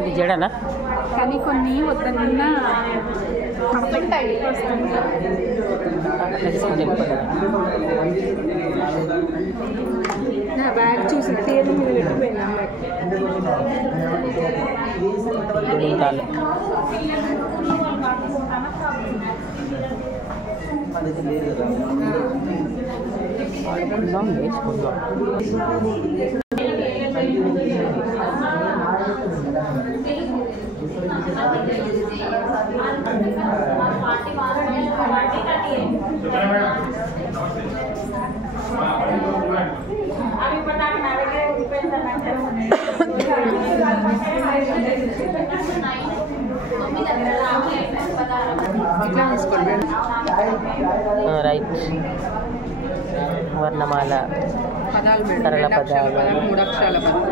ఇది జడనా కానీ కొన్ని వద్దన్నా కంప్లీట్ ఐడియా వస్తుంది. నా బ్యాగ్ చూసి తేలి మీద పెట్టిపోయినా రైట్. వర్ణమాల పదాలు, సరళ పదాలు, 3 అక్షరాల పదం,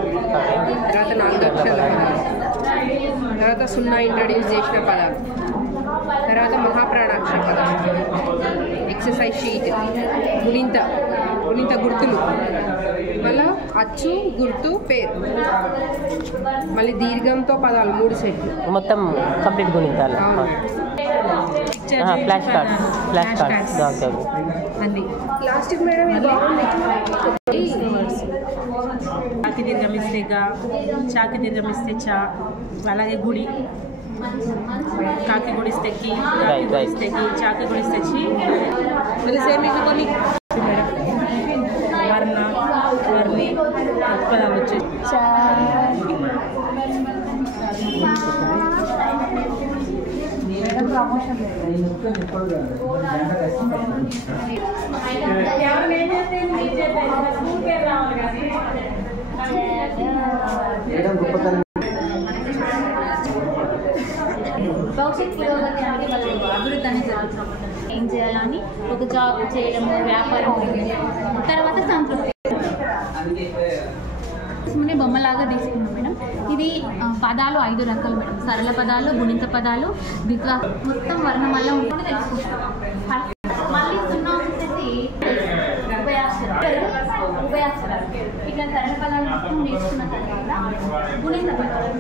తర్వాత 4 అక్షరాల పదాలు, తర్వాత 0 ఇంట్రడ్యూస్ చేసిన పదాలు, తర్వాత మహాప్రాణాక్షర పదాలు, ఎక్సర్సైజ్ షీట్, గుణింత గుర్తులు, మళ్ళీ అచ్చు, గుర్తు, పేరు, మళ్ళీ దీర్ఘంతో పదాలు 3 సెట్లు, మొత్తం కంప్లీట్ గుణింతాలు. ఫ్లాష్ కార్డ్స్ అన్ని. ప్లాస్టిక్ మేడం ఇది బాగుంది. చాకి దీర్ఘమిస్తే గా, చాకి దీర్ఘమిస్తే చా, అలాగే గుడి, కాకి గుడిస్తే కి, గుడిస్తే కి, చాకి గుడిస్తే చి. మళ్ళీ సేమ్ ఇవి కొన్ని వర్ణ వర్ణి పదాలు వచ్చాయి. భవిష్యత్ పురోగతి అభివృద్ధి ఏం చేయాలని ఒక జాబ్ చేయడము, వ్యాపారం, తర్వాత సంతృప్తి. బొమ్మలాగా తీసుకున్నాం మేడం. ఇది పదాలు 5 రకాలు మేడం. సరళ పదాలు, గుణిత పదాలు, ద్విత్వ, మొత్తం వర్ణం వల్ల ఉంటుంది తెలుసుకుంటాం. మళ్ళీ 0 వచ్చేసి ఉభయాక్షరాలు. ఇట్లా సరళ పదాలు మొత్తం నేర్చుకున్న తర్వాత గుణిత పదాలు